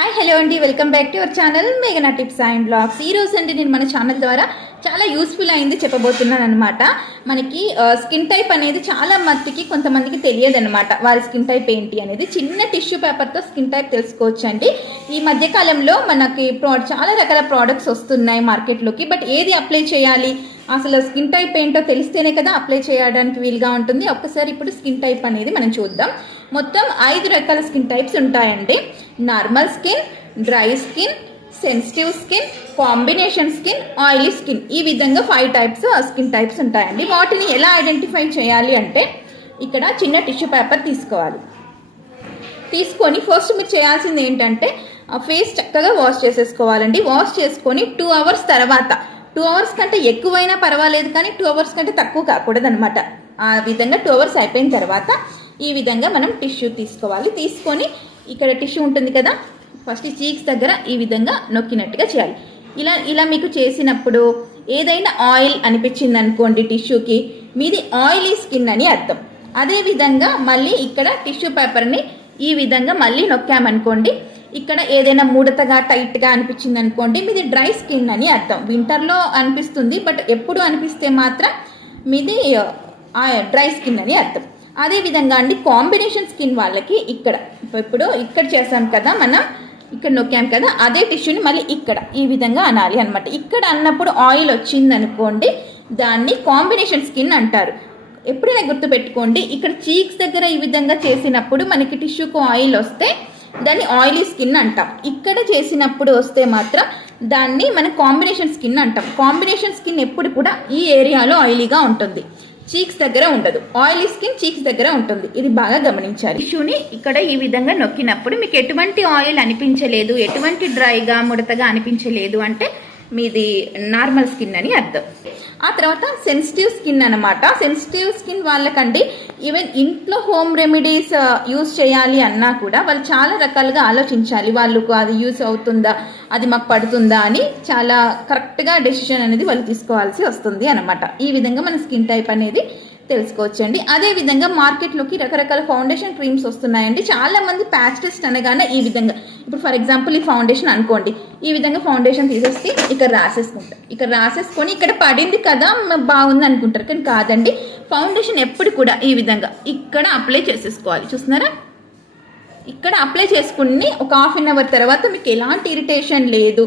Hi hello అండి. Welcome back to our channel మేఘనా tips and blogs. ఈ రోజు అండి నేను మన ఛానల్ ద్వారా చాలా యూస్ఫుల్ అయింది చెప్పబోతున్నాను అనమాట మనకి స్కిన్ టైప్ అనేది చాలా మందికి కొంతమందికి తెలియదు అనమాట వారి స్కిన్ టైప్ ఏంటి అనేది చిన్న టిష్యూ పేపర్తో స్కిన్ టైప్ తెలుసుకోవచ్చు అండి ఈ మధ్యకాలంలో మనకి ప్రో చాలా రకాల ప్రోడక్ట్స్ వస్తున్నాయి మార్కెట్లోకి. బట్ ఏది అప్లై చేయాలి? అసలు స్కిన్ టైప్ ఏంటో తెలిస్తేనే కదా అప్లై చేయడానికి వీలుగా ఉంటుంది. ఒక్కసారి ఇప్పుడు స్కిన్ టైప్ అనేది మనం చూద్దాం. మొత్తం ఐదు రకాల స్కిన్ టైప్స్ ఉంటాయండి. Normal skin dry skin sensitive skin combination skin oily skin ఈ విధంగా ఫైవ్ టైప్స్ స్కిన్ టైప్స్ ఉంటాయండి. వాటిని ఎలా ఐడెంటిఫై చేయాలి అంటే ఇక్కడ చిన్న టిష్యూ పేపర్ తీసుకోవాలి. తీసుకొని ఫస్ట్ మీరు చేయాల్సింది ఏంటంటే ఫేస్ చక్కగా వాష్ చేసేసుకోవాలండి. వాష్ చేసుకొని టూ అవర్స్ తర్వాత టూ అవర్స్ కంటే ఎక్కువైనా పర్వాలేదు కానీ టూ అవర్స్ కంటే తక్కువ కాకూడదు అనమాట ఆ విధంగా టూ అవర్స్ అయిపోయిన తర్వాత ఈ విధంగా మనం టిష్యూ తీసుకోవాలి. తీసుకొని ఇక్కడ టిష్యూ ఉంటుంది కదా ఫస్ట్ చీక్స్ దగ్గర ఈ విధంగా నొక్కినట్టుగా చేయాలి. ఇలా ఇలా మీకు చేసినప్పుడు ఏదైనా ఆయిల్ అనిపించింది అనుకోండి టిష్యూకి మీది ఆయిలీ స్కిన్ అని అర్థం. అదేవిధంగా మళ్ళీ ఇక్కడ టిష్యూ పేపర్ని ఈ విధంగా మళ్ళీ నొక్కామనుకోండి ఇక్కడ ఏదైనా ముడతగా టైట్గా అనిపించింది అనుకోండి మీది డ్రై స్కిన్ అని అర్థం. వింటర్లో అనిపిస్తుంది బట్ ఎప్పుడు అనిపిస్తే మాత్రం మీది డ్రై స్కిన్ అని అర్థం. అదే విధంగా అండి కాంబినేషన్ స్కిన్ వాళ్ళకి ఇక్కడ ఇప్పుడు ఇక్కడ చేసాం కదా మనం ఇక్కడ నొక్కాం కదా అదే టిష్యూని మళ్ళీ ఇక్కడ ఈ విధంగా అనాలి అనమాట ఇక్కడ అన్నప్పుడు ఆయిల్ వచ్చింది అనుకోండి దాన్ని కాంబినేషన్ స్కిన్ అంటారు. ఎప్పుడైనా గుర్తుపెట్టుకోండి ఇక్కడ చీక్స్ దగ్గర ఈ విధంగా చేసినప్పుడు మనకి టిష్యూకు ఆయిల్ వస్తే దాన్ని ఆయిలీ స్కిన్ అంటాం. ఇక్కడ చేసినప్పుడు వస్తే మాత్రం దాన్ని మనం కాంబినేషన్ స్కిన్ అంటాం. కాంబినేషన్ స్కిన్ ఎప్పుడు కూడా ఈ ఏరియాలో ఆయిలీగా ఉంటుంది. చీక్స్ దగ్గర ఉండదు. ఆయిలీ స్కిన్ చీక్స్ దగ్గర ఉంటుంది. ఇది బాగా గమనించాలి. టిష్యూని ఇక్కడ ఈ విధంగా నొక్కినప్పుడు మీకు ఎటువంటి ఆయిల్ అనిపించలేదు ఎటువంటి డ్రైగా ముడతగా అనిపించలేదు అంటే మీది నార్మల్ స్కిన్ అని అర్థం. ఆ తర్వాత సెన్సిటివ్ స్కిన్ అనమాట సెన్సిటివ్ స్కిన్ వాళ్ళకండి ఈవెన్ ఇంట్లో హోమ్ రెమెడీస్ యూస్ చేయాలి అన్నా కూడా వాళ్ళు చాలా రకాలుగా ఆలోచించాలి. వాళ్ళకు అది యూస్ అవుతుందా అది మాకు పడుతుందా అని చాలా కరెక్ట్గా డెసిషన్ అనేది వాళ్ళు తీసుకోవాల్సి వస్తుంది అనమాట ఈ విధంగా మన స్కిన్ టైప్ అనేది తెలుసుకోవచ్చండి. అదే విధంగా మార్కెట్లోకి రకరకాల ఫౌండేషన్ క్రీమ్స్ వస్తున్నాయండి. చాలా మంది ప్యాచ్ టెస్ట్ అనగానే ఈ విధంగా ఇప్పుడు ఫర్ ఎగ్జాంపుల్ ఈ ఫౌండేషన్ అనుకోండి ఈ విధంగా ఫౌండేషన్ తీసేసి ఇక్కడ రాసేసుకుంటారు ఇక్కడ రాసేసుకొని ఇక్కడ పడింది కదా బాగుంది అనుకుంటారు. కానీ కాదండి ఫౌండేషన్ ఎప్పుడు కూడా ఈ విధంగా ఇక్కడ అప్లై చేసేసుకోవాలి. చూస్తున్నారా? ఇక్కడ అప్లై చేసుకుని ఒక హాఫ్ అన్ అవర్ తర్వాత మీకు ఎలాంటి ఇరిటేషన్ లేదు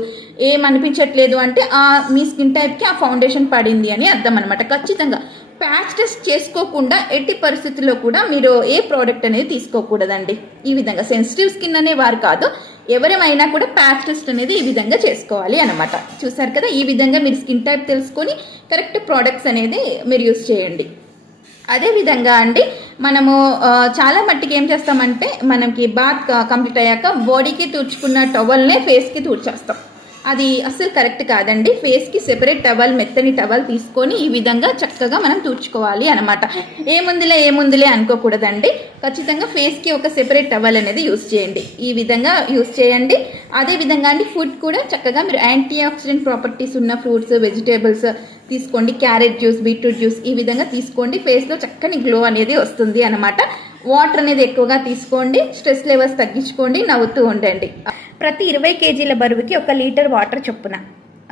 ఏమనిపించట్లేదు అంటే ఆ మీ స్కిన్ టైప్కి ఆ ఫౌండేషన్ పడింది అని అర్థం అనమాట ఖచ్చితంగా. ప్యాచ్ టెస్ట్ చేసుకోకుండా ఎట్టి పరిస్థితుల్లో కూడా మీరు ఏ ప్రోడక్ట్ అనేది తీసుకోకూడదండి. ఈ విధంగా సెన్సిటివ్ స్కిన్ అనే వారు కాదు ఎవరేమైనా కూడా ప్యాచ్ టెస్ట్ అనేది ఈ విధంగా చేసుకోవాలి అనమాట చూసారు కదా ఈ విధంగా మీరు స్కిన్ టైప్ తెలుసుకొని కరెక్ట్ ప్రోడక్ట్స్ అనేది మీరు యూస్ చేయండి. అదే విధంగా అండి మనము చాలా మట్టికి ఏం చేస్తామంటే మనకి బాత్ కంప్లీట్ అయ్యాక బాడీకి తుడుచుకున్న టవల్నే ఫేస్కి తుడిచేస్తాం. అది అస్సలు కరెక్ట్ కాదండి. ఫేస్కి సెపరేట్ టవల్ మెత్తని టవల్ తీసుకొని ఈ విధంగా చక్కగా మనం తుడుచుకోవాలి అనమాట ఏముందిలే ఏముందిలే అనుకోకూడదండి. ఖచ్చితంగా ఫేస్కి ఒక సెపరేట్ టవల్ అనేది యూస్ చేయండి. ఈ విధంగా యూస్ చేయండి. అదే విధంగా అండి ఫుడ్ కూడా చక్కగా మీరు యాంటీ ఆక్సిడెంట్ ప్రాపర్టీస్ ఉన్న ఫ్రూట్స్ వెజిటేబుల్స్ తీసుకోండి. క్యారెట్ జ్యూస్ బీట్రూట్ జ్యూస్ ఈ విధంగా తీసుకోండి. ఫేస్లో చక్కని గ్లో అనేది వస్తుంది అనమాట వాటర్ అనేది ఎక్కువగా తీసుకోండి స్ట్రెస్ లెవెల్స్ తగ్గించుకోండి నవ్వుతూ ఉండండి. ప్రతి ఇరవై కేజీల బరువుకి ఒక లీటర్ వాటర్ చొప్పున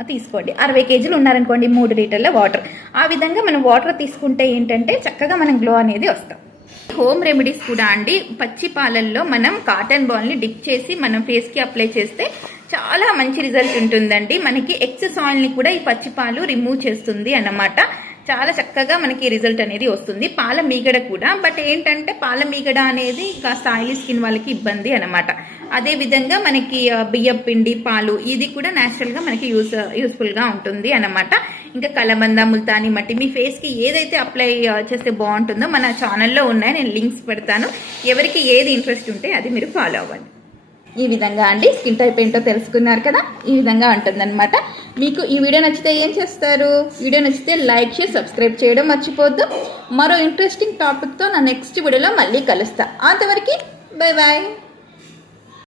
తీసుకోండి. అరవై కేజీలు ఉన్నారనుకోండి మూడు లీటర్ల వాటర్. ఆ విధంగా మనం వాటర్ తీసుకుంటే ఏంటంటే చక్కగా మనం గ్లో అనేది వస్తాం. హోమ్ రెమెడీస్ కూడా అండి. పచ్చి పాలల్లో మనం కాటన్ బాల్ని డిప్ చేసి మనం ఫేస్కి అప్లై చేస్తే చాలా మంచి రిజల్ట్ ఉంటుందండి. మనకి ఎక్సెస్ ఆయిల్ని కూడా ఈ పచ్చి పాలు రిమూవ్ చేస్తుంది అన్నమాట. చాలా చక్కగా మనకి రిజల్ట్ అనేది వస్తుంది. పాల మీగడ కూడా. బట్ ఏంటంటే పాల మీగడ అనేది కాస్త ఆయిలీ స్కిన్ వాళ్ళకి ఇబ్బంది అనమాట అదే విధంగా మనకి బియ్యం పిండి పాలు ఇది కూడా న్యాచురల్గా మనకి యూస్ యూస్ఫుల్గా ఉంటుంది అన్నమాట. ఇంకా కలబంద ముల్తాని మట్టి మీ ఫేస్కి ఏదైతే అప్లై చేస్తే బాగుంటుందో మన ఛానల్లో ఉన్నాయి. నేను లింక్స్ పెడతాను. ఎవరికి ఏది ఇంట్రెస్ట్ ఉంటే అది మీరు ఫాలో అవ్వండి. ఈ విధంగా అండి. స్కిన్ టైప్ ఏంటో తెలుసుకున్నారు కదా? ఈ విధంగా ఉంటుందన్నమాట. మీకు ఈ వీడియో నచ్చితే ఏం చేస్తారు? వీడియో నచ్చితే లైక్ చేసి సబ్స్క్రైబ్ చేయడం మర్చిపోద్దు మరో ఇంట్రెస్టింగ్ టాపిక్తో నా నెక్స్ట్ వీడియోలో మళ్ళీ కలుస్తా. అంతవరకు బై బాయ్.